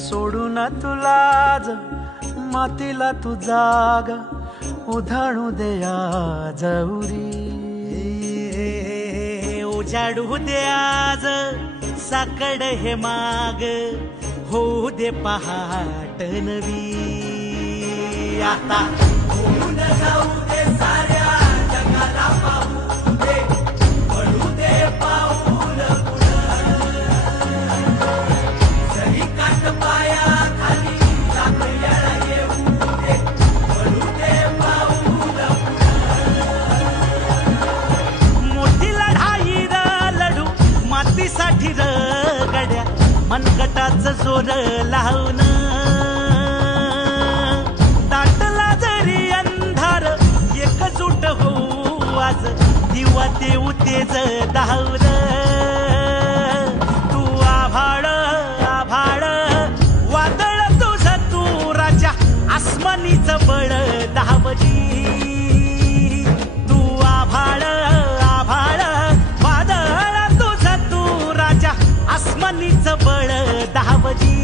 सोडून तुलाज मातीला तू जाग उधाणू दे आज उरी. उजाडू दे आज साकड हे माग होऊ दे पहाट नवी. आता होऊन जाऊ दे साऱ्या जगाला पाहू दे पडू दे पाऊल जरी काट पाया खाली लागलेला येऊ दे पडू दे पाऊल. मोठी लढाई लढू मातीसाठी गड्या मनगटाच जोर लावून. दाटला जरी अंधार एकजूट होऊ आज दिवा देऊ तेज धावून. तू आभाळ आभाळ वादळ तुझ तू राजा आसमानीच बळ दावली. तू आभाळ आभाळ वादळ तुझ तू राजा आसमानीच बळ दावली.